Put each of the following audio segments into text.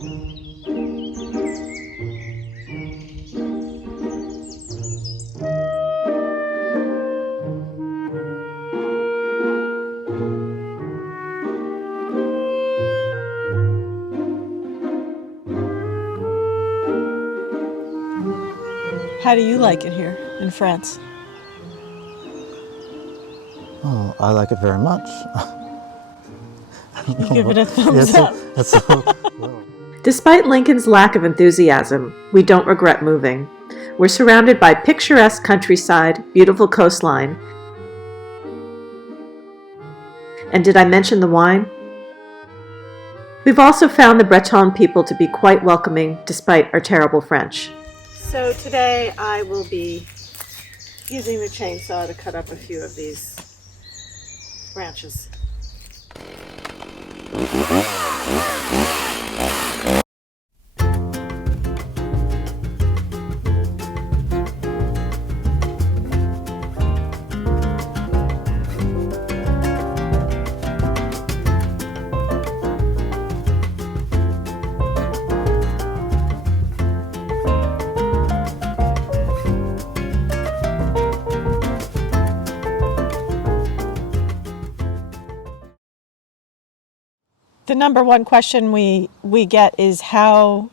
How do you like it here in France? Oh, I like it very much. You give it a thumbs up. Well. Despite Lincoln's lack of enthusiasm, we don't regret moving. We're surrounded by picturesque countryside, beautiful coastline, and did I mention the wine? We've also found the Breton people to be quite welcoming despite our terrible French. So today I will be using the chainsaw to cut up a few of these branches. The number one question we get is how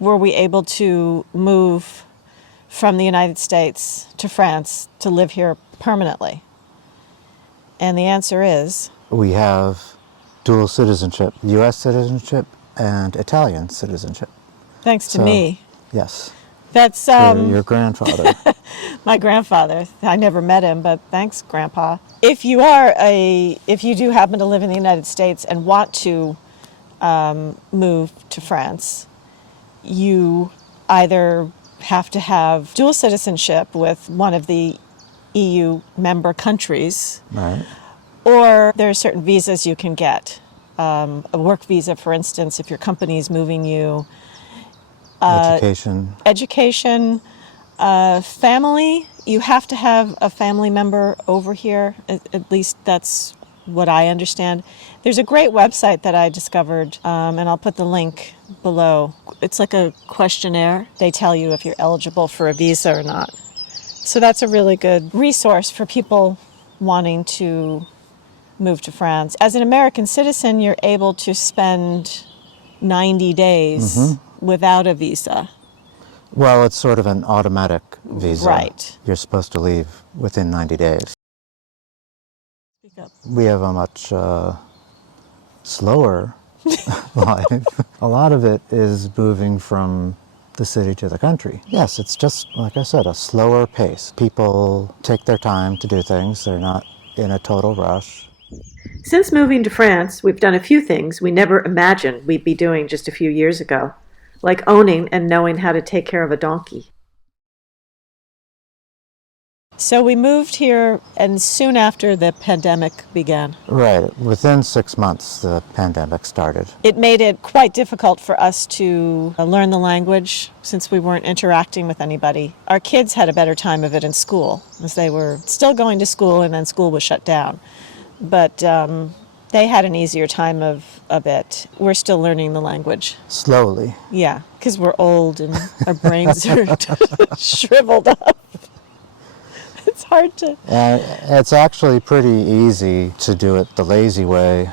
were we able to move from the United States to France to live here permanently? And the answer is? We have dual citizenship, U.S. citizenship and Italian citizenship. Thanks to me. Yes. That's your grandfather. my grandfather. I never met him, but thanks, Grandpa. If you do happen to live in the United States and want to move to France, you either have to have dual citizenship with one of the EU member countries, Right. or there are certain visas you can get. A work visa, for instance, if your company is moving you. Education, family. You have to have a family member over here. At least that's what I understand. There's a great website that I discovered, and I'll put the link below. It's like a questionnaire. They tell you if you're eligible for a visa or not. So that's a really good resource for people wanting to move to France. As an American citizen, you're able to spend 90 days without a visa. Well, it's sort of an automatic visa. Right. You're supposed to leave within 90 days. Speak up. We have a much slower life. A lot of it is moving from the city to the country. Yes, it's just, like I said, a slower pace. People take their time to do things. They're not in a total rush. Since moving to France, we've done a few things we never imagined we'd be doing just a few years ago, like owning and knowing how to take care of a donkey. So we moved here, and soon after the pandemic began. Right. Within 6 months, the pandemic started. It made it quite difficult for us to learn the language since we weren't interacting with anybody. Our kids had a better time of it in school, as they were still going to school and then school was shut down. But they had an easier time of it. We're still learning the language. Slowly. Yeah, because we're old and our brains are shriveled up. It's hard to... It's actually pretty easy to do it the lazy way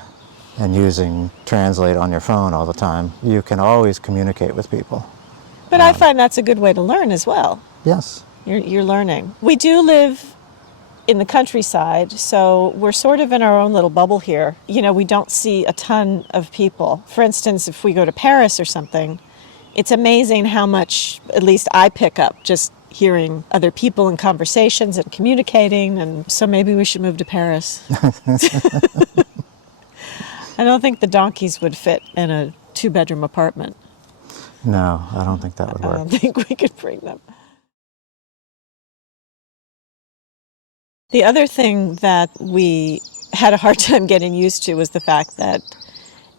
and using Translate on your phone all the time. You can always communicate with people. But I find that's a good way to learn as well. Yes. You're learning. We do live in the countryside, so we're sort of in our own little bubble here. You know, we don't see a ton of people. For instance, if we go to Paris or something, it's amazing how much, at least I pick up, just hearing other people in conversations and communicating, and so maybe we should move to Paris. I don't think the donkeys would fit in a 2-bedroom apartment. No, I don't think that would work. I don't think we could bring them. The other thing that we had a hard time getting used to was the fact that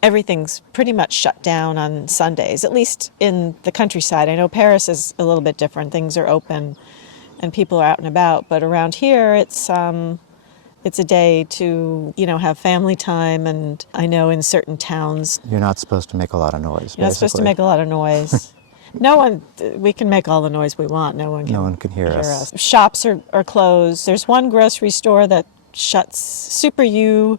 everything's pretty much shut down on Sundays, at least in the countryside. I know Paris is a little bit different. Things are open and people are out and about. But around here, it's It's a day to, have family time. And I know in certain towns, You're not supposed to make a lot of noise, you're not supposed to basically. make a lot of noise. No one, we can make all the noise we want. No one can hear us. Shops are closed. There's one grocery store that shuts, Super U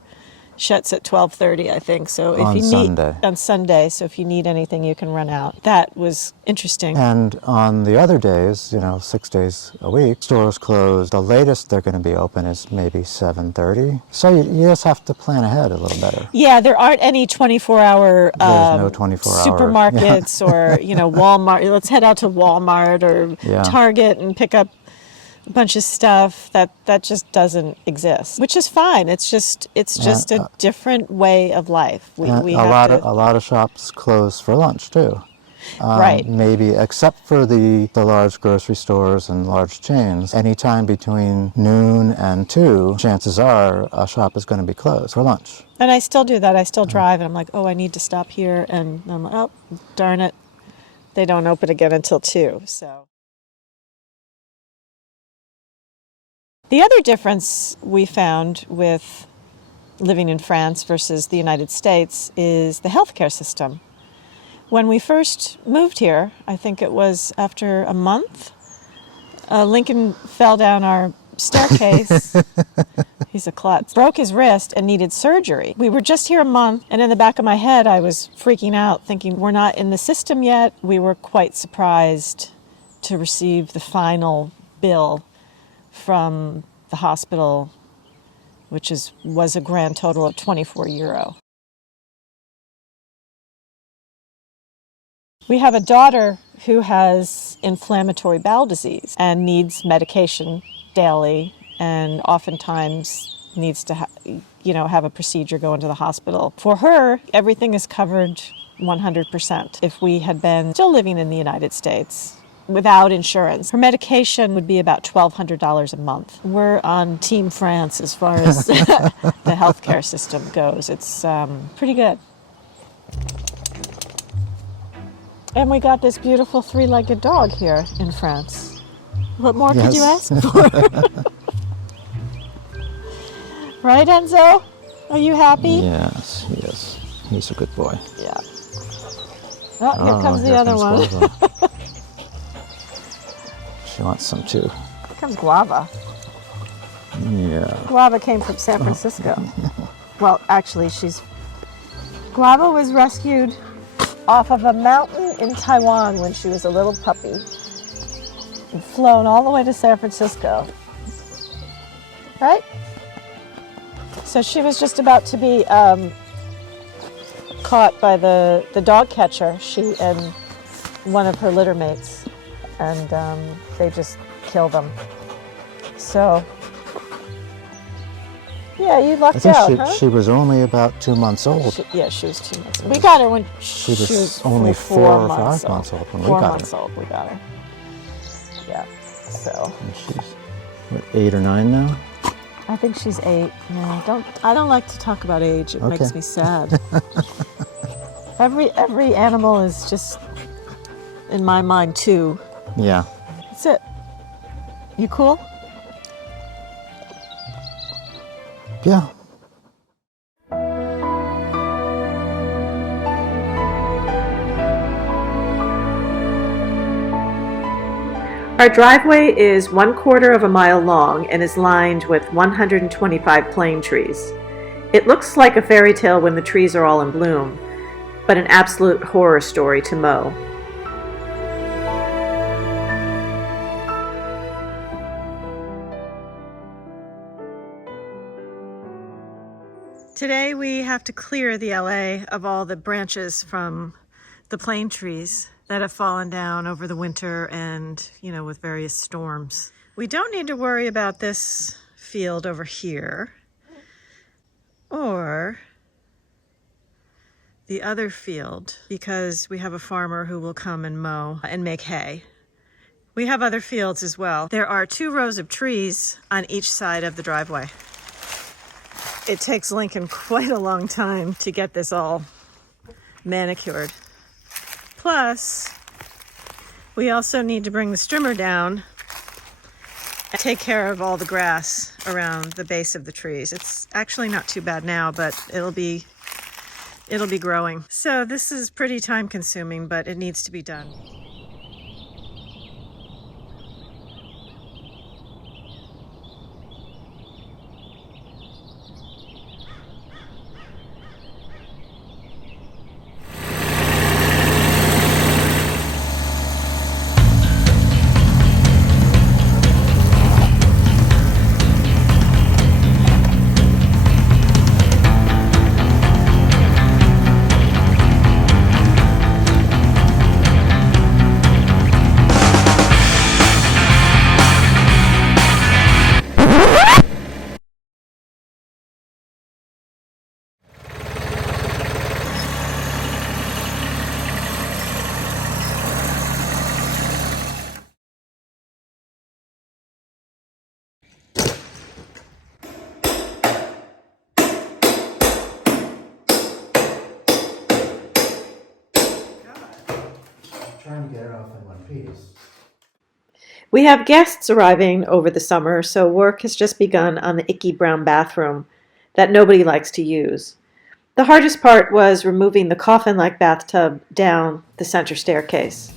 shuts at 12:30, I think. So if On you Sunday. On Sunday, so if you need anything, you can run out. That was interesting. And on the other days, 6 days a week, stores close. The latest they're going to be open is maybe 7:30. So you just have to plan ahead a little better. Yeah, there aren't any 24-hour There's no 24-hour supermarkets or, Walmart. Let's head out to Walmart or Yeah. Target and pick up a bunch of stuff. That just doesn't exist, which is fine. It's just a different way of life. A lot of shops close for lunch too. Right. Maybe except for the large grocery stores and large chains, anytime between noon and 2, chances are a shop is going to be closed for lunch. And I still do that. I still drive and I'm like, oh, I need to stop here. And I'm like, oh, darn it. They don't open again until 2. So the other difference we found with living in France versus the United States is the healthcare system. When we first moved here, I think it was after a month, Lincoln fell down our staircase. He's a klutz. Broke his wrist and needed surgery. We were just here a month, and in the back of my head, I was freaking out, thinking we're not in the system yet. We were quite surprised to receive the final bill from the hospital, which was a grand total of €24. We have a daughter who has inflammatory bowel disease and needs medication daily, and oftentimes needs to have a procedure, go into the hospital. For her, everything is covered 100%. If we had been still living in the United States without insurance, her medication would be about $1,200 a month. We're on Team France as far as the healthcare system goes. It's pretty good. And we got this beautiful 3-legged dog here in France. What more could you ask for? Right, Enzo? Are you happy? Yes, he is. He's a good boy. Yeah. Oh, here comes the other one. She wants some too. Here comes Guava. Yeah. Guava came from San Francisco. Well, actually, Guava was rescued off of a mountain in Taiwan when she was a little puppy and flown all the way to San Francisco. Right? So she was just about to be caught by the dog catcher, she and one of her litter mates, and they just killed them. So, yeah, you lucked out, huh? She was only about 2 months old. She was 2 months old. We got her when she was only 4 or 5 months old when we got her. 4 months old, we got her. Yeah, so. And she's, 8 or 9 now? I think she's 8. Yeah, I don't like to talk about age. It makes me sad. Every animal is just, in my mind, 2. Yeah. That's it. You cool? Yeah. Our driveway is 1/4 of a mile long and is lined with 125 plane trees. It looks like a fairy tale when the trees are all in bloom, but an absolute horror story to mow. Today we have to clear the LA of all the branches from the plane trees that have fallen down over the winter and, with various storms. We don't need to worry about this field over here or the other field because we have a farmer who will come and mow and make hay. We have other fields as well. There are 2 rows of trees on each side of the driveway. It takes Lincoln quite a long time to get this all manicured. Plus, we also need to bring the strimmer down take care of all the grass around the base of the trees. It's actually not too bad now, but it'll be growing. So this is pretty time consuming, but it needs to be done. Trying to get it off in one piece. We have guests arriving over the summer, so work has just begun on the icky brown bathroom that nobody likes to use. The hardest part was removing the coffin-like bathtub down the center staircase.